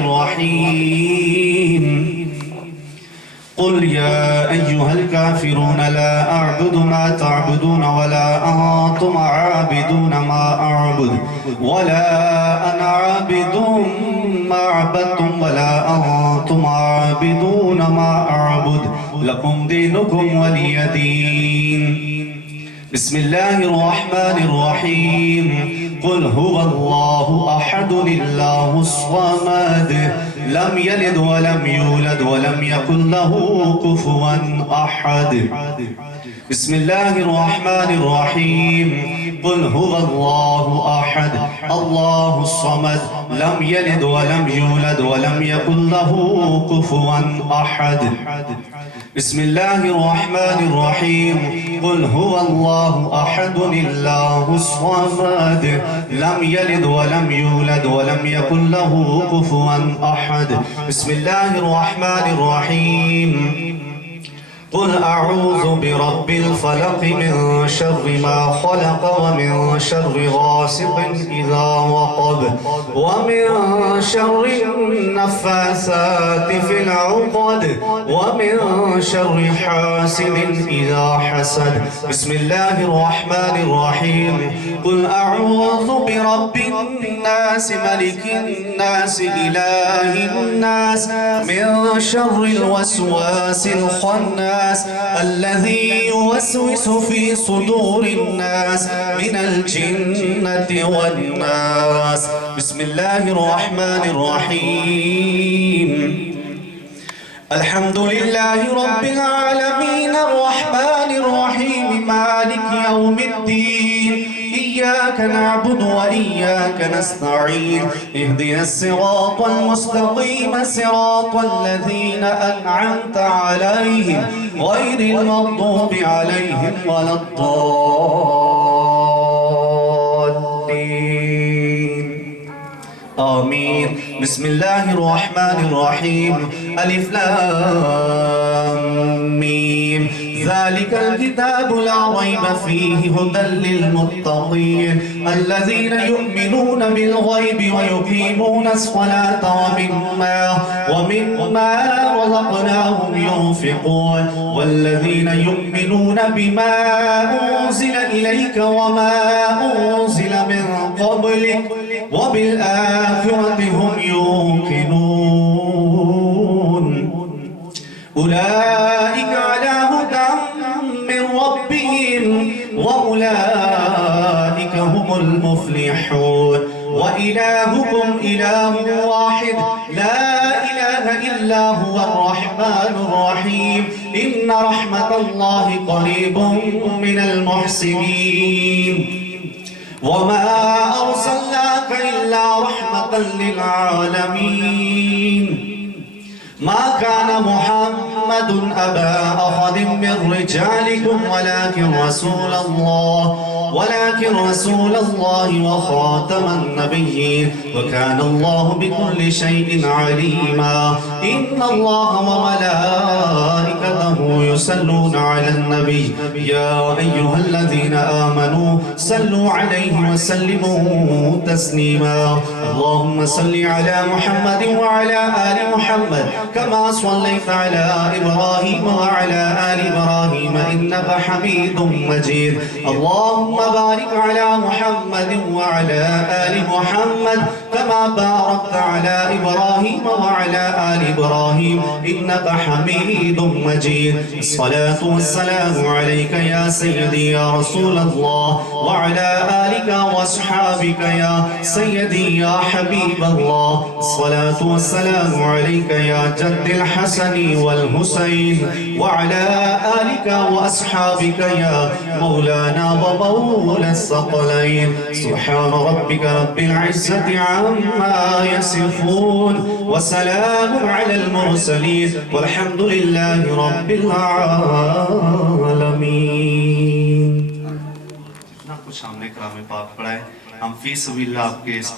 الرحيم قل يا أيها الكافرون لا أعبد ما تعبدون ولا أنتم عابدون ما أعبد ولا أنا عابد ما عبدتم ولا أنتم عابدون ما أعبد لكم دينكم ولي دين بسم الله الرحمن الرحيم قل هو الله أحد الله الصمد لم يلد ولم يولد ولم يكن له كفوا أحد بسم الله الرحمن الرحيم قل هو الله أحد الله الصمد لم يلد ولم يولد ولم يكن له كفوا أحد بسم الله الرحمن الرحيم قل هو الله أحد الله الصمد لم يلد ولم يولد ولم يكن له كفوا أحد بسم الله الرحمن الرحيم قل أعوذ برب الفلق من شر ما خلق ومن شر غاسق إذا وقب ومن شر النفاثات في العقد ومن شر حاسد إذا حسد بسم الله الرحمن الرحيم قل أعوذ برب الناس ملك الناس إله الناس من شر الوسواس الخناس الذي يوسوس في صدور الناس من الجنة والناس بسم الله الرحمن الرحيم الحمد لله رب العالمين الرحمن الرحيم مالك يوم الدين إياك نعبد وإياك نستعين اهدنا الصراط المستقيم صراط الذين أنعمت عليهم غير المغضوب عليهم ولا الضالين آمين بسم الله الرحمن الرحيم ألف لام ميم ذلك الكتاب لا ريب فيه هدى للمتقين الذين يؤمنون بالغيب ويقيمون الصلاة ومما رزقناهم ينفقون والذين يؤمنون بما أنزل إليك وما أنزل من قبلك وبالآخرة هم يوقنون أولئك على هدى من ربهم وأولئك هم المفلحون وإلهكم إله واحد لا إله إلا هو الرحمن الرحيم إن رحمة الله قريب من المحسنين وما أرسلناك إلا رحمة للعالمين ما كان محمد أبا أحد من رجالكم ولكن رسول الله وخاتم النبيين وكان الله بكل شيء عليما إن الله وملائكته يصلون على النبي يا أيها الذين آمنوا صلوا عليه وسلموا تسليما اللهم صل على محمد وعلى آل محمد كما صليت على إبراهيم وعلى آل إبراهيم إنك حميد مجيد اللهم بارك على محمد وعلى آل محمد كما باركت على إبراهيم وعلى آل إبراهيم إنك حميد مجيد الصلاة والسلام عليك يا سيدي يا رسول الله وعلى آلك وأصحابك يا سيدي يا حبيب الله الصلاة والسلام عليك يا جد الحسن والحسين وعلى آلك وأصحابك يا مولانا ومولى الثقلين سبحان ربك رب العزة عما يصفون وسلام على المرسلين والحمد لله رب العالمين। कुछ हमने कलाम पाक पढ़ा है, हम फी सबील्लाह आपके इस